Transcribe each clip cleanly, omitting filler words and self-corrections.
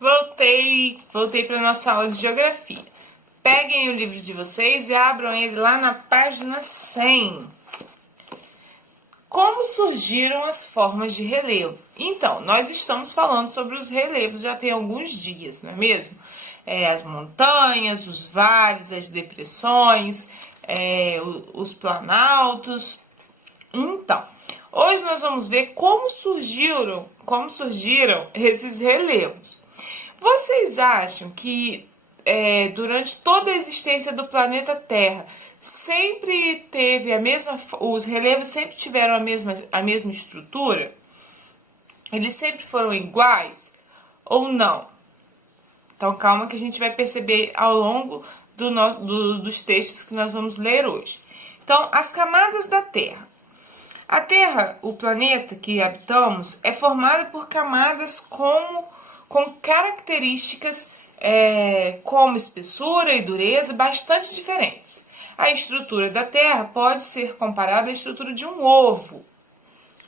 Voltei para nossa aula de geografia. Peguem o livro de vocês e abram ele lá na página 100. Como surgiram as formas de relevo? Então, nós estamos falando sobre os relevos já tem alguns dias, não é mesmo? As montanhas, os vales, as depressões, os planaltos. Então, hoje nós vamos ver como surgiram esses relevos. Vocês acham que durante toda a existência do planeta Terra sempre teve os relevos sempre tiveram a mesma estrutura? Eles sempre foram iguais ou não? Então calma que a gente vai perceber ao longo dos textos que nós vamos ler hoje. Então, as camadas da Terra. A Terra, o planeta que habitamos, é formado por camadas com características como espessura e dureza bastante diferentes. A estrutura da Terra pode ser comparada à estrutura de um ovo.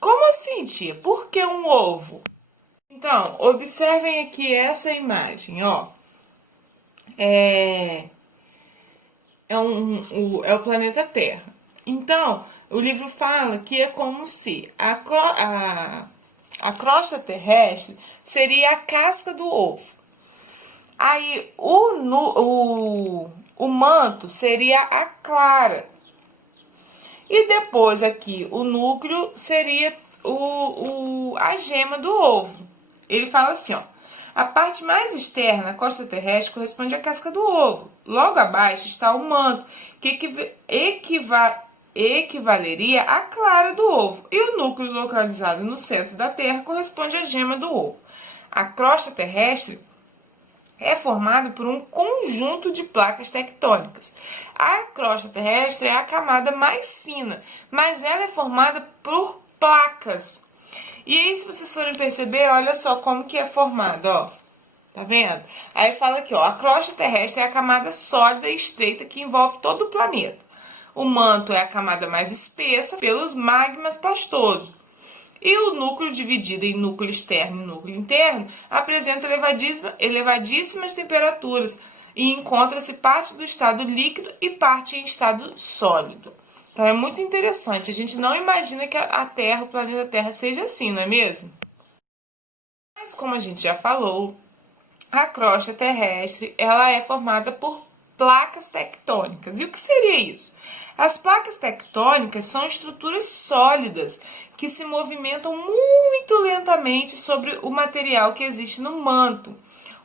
Como assim, tia? Por que um ovo? Então, observem aqui essa imagem, ó. É o planeta Terra. Então, o livro fala que é como se a crosta terrestre seria a casca do ovo. Aí, o manto seria a clara. E depois aqui, o núcleo seria a gema do ovo. Ele fala assim, ó. A parte mais externa, a crosta terrestre, corresponde à casca do ovo. Logo abaixo está o manto, que equivaleria à clara do ovo. E o núcleo localizado no centro da Terra corresponde à gema do ovo. A crosta terrestre é formada por um conjunto de placas tectônicas. A crosta terrestre é a camada mais fina, mas ela é formada por placas. E aí, se vocês forem perceber, olha só como que é formado, ó. Tá vendo? Aí fala aqui, ó, a crosta terrestre é a camada sólida e estreita que envolve todo o planeta. O manto é a camada mais espessa pelos magmas pastosos. E o núcleo, dividido em núcleo externo e núcleo interno, apresenta elevadíssimas temperaturas e encontra-se parte do estado líquido e parte em estado sólido. Então é muito interessante. A gente não imagina que a Terra, o planeta Terra, seja assim, não é mesmo? Mas como a gente já falou, a crosta terrestre ela é formada por placas tectônicas. E o que seria isso? As placas tectônicas são estruturas sólidas que se movimentam muito lentamente sobre o material que existe no manto,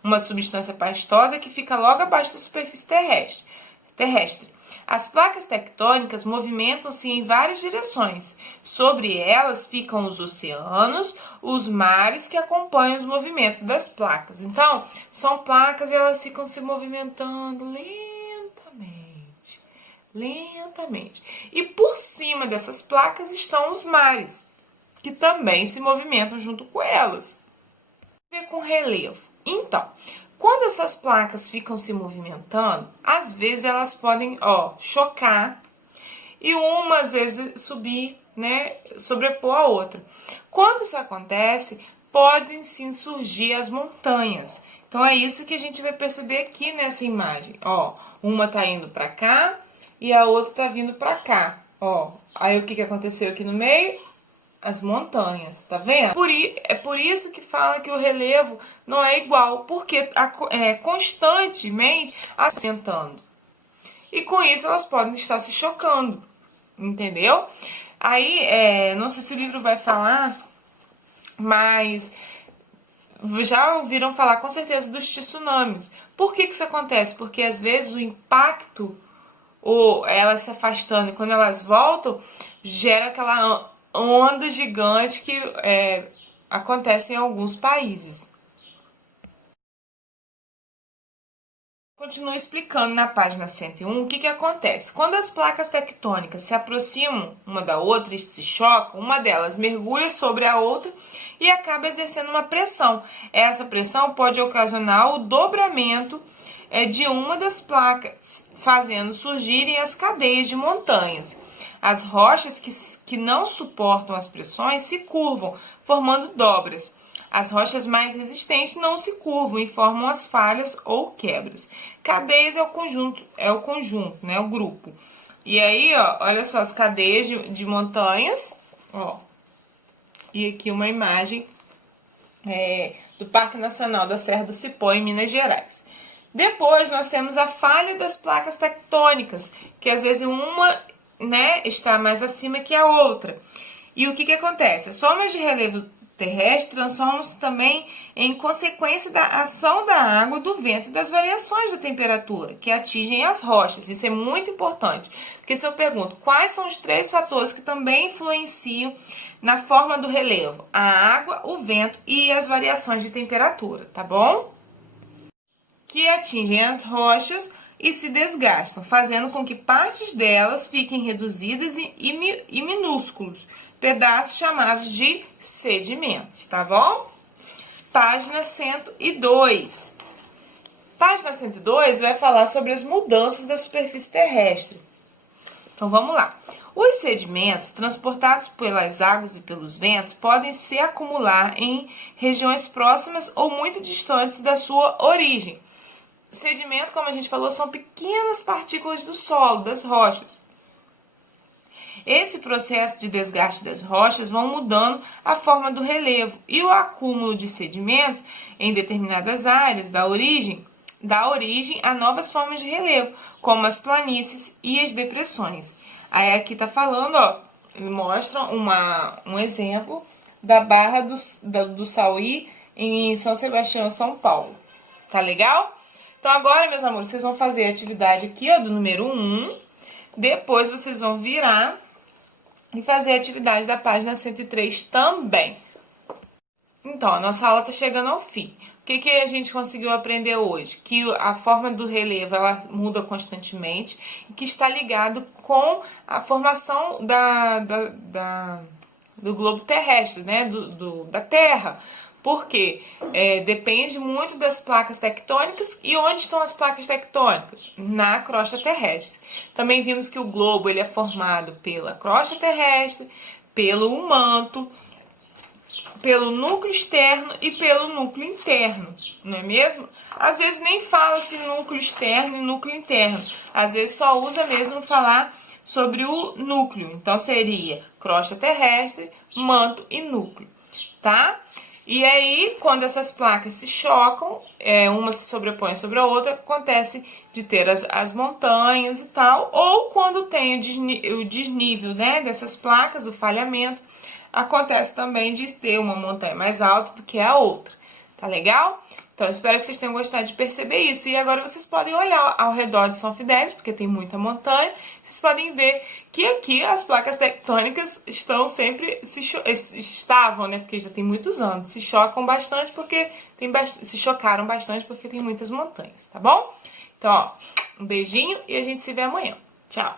uma substância pastosa que fica logo abaixo da superfície terrestre. As placas tectônicas movimentam-se em várias direções. Sobre elas ficam os oceanos, os mares que acompanham os movimentos das placas. Então, são placas e elas ficam se movimentando lentamente. E por cima dessas placas estão os mares, que também se movimentam junto com elas. Com relevo. Então, quando essas placas ficam se movimentando, às vezes elas podem, chocar e uma às vezes subir, né, sobrepor a outra. Quando isso acontece, podem sim surgir as montanhas. Então é isso que a gente vai perceber aqui nessa imagem, ó. Uma tá indo para cá e a outra tá vindo para cá, ó. Aí o que aconteceu aqui no meio? As montanhas, tá vendo? É por isso que fala que o relevo não é igual, porque constantemente aumentando. E com isso elas podem estar se chocando, entendeu? Aí, não sei se o livro vai falar, mas já ouviram falar com certeza dos tsunamis. Por que isso acontece? Porque às vezes o impacto, ou elas se afastando, e quando elas voltam, gera aquela onda gigante que acontece em alguns países. Continuo explicando na página 101 o que acontece. Quando as placas tectônicas se aproximam uma da outra e se chocam, uma delas mergulha sobre a outra e acaba exercendo uma pressão. Essa pressão pode ocasionar o dobramento de uma das placas, fazendo surgirem as cadeias de montanhas. As rochas que não suportam as pressões se curvam, formando dobras. As rochas mais resistentes não se curvam e formam as falhas ou quebras. Cadeias é o conjunto, né? O grupo. E aí, ó, olha só as cadeias de montanhas, ó. E aqui uma imagem do Parque Nacional da Serra do Cipó, em Minas Gerais. Depois, nós temos a falha das placas tectônicas, que às vezes uma, né, está mais acima que a outra. E o que acontece? As formas de relevo terrestre transformam-se também em consequência da ação da água, do vento e das variações da temperatura que atingem as rochas. Isso é muito importante, porque se eu pergunto quais são os 3 fatores que também influenciam na forma do relevo: a água, o vento e as variações de temperatura, tá bom? Que atingem as rochas e se desgastam, fazendo com que partes delas fiquem reduzidas e minúsculos pedaços chamados de sedimentos, tá bom? Página 102. Página 102 vai falar sobre as mudanças da superfície terrestre. Então, vamos lá. Os sedimentos, transportados pelas águas e pelos ventos, podem se acumular em regiões próximas ou muito distantes da sua origem. Sedimentos, como a gente falou, são pequenas partículas do solo, das rochas. Esse processo de desgaste das rochas vão mudando a forma do relevo e o acúmulo de sedimentos em determinadas áreas dá origem a novas formas de relevo, como as planícies e as depressões. Aí aqui tá falando, ó, ele mostra um exemplo da Barra do Sauí em São Sebastião, São Paulo. Tá legal? Então agora, meus amores, vocês vão fazer a atividade aqui, ó, do número 1. Depois vocês vão virar e fazer a atividade da página 103 também. Então, a nossa aula está chegando ao fim. O que a gente conseguiu aprender hoje? Que a forma do relevo ela muda constantemente e que está ligado com a formação do globo terrestre, né? Da Terra. Porque depende muito das placas tectônicas. E onde estão as placas tectônicas? Na crosta terrestre. Também vimos que o globo ele é formado pela crosta terrestre, pelo manto, pelo núcleo externo e pelo núcleo interno, não é mesmo? Às vezes nem fala-se núcleo externo e núcleo interno. Às vezes só usa mesmo falar sobre o núcleo. Então seria crosta terrestre, manto e núcleo, tá? E aí, quando essas placas se chocam, uma se sobrepõe sobre a outra, acontece de ter as montanhas e tal, ou quando tem o desnível, né, dessas placas, o falhamento, acontece também de ter uma montanha mais alta do que a outra. Tá legal? Então, espero que vocês tenham gostado de perceber isso. E agora vocês podem olhar ao redor de São Fidélis, porque tem muita montanha. Vocês podem ver que aqui as placas tectônicas estão sempre estavam, né? Porque já tem muitos anos. Se chocaram bastante porque tem muitas montanhas, tá bom? Então, ó, um beijinho e a gente se vê amanhã. Tchau!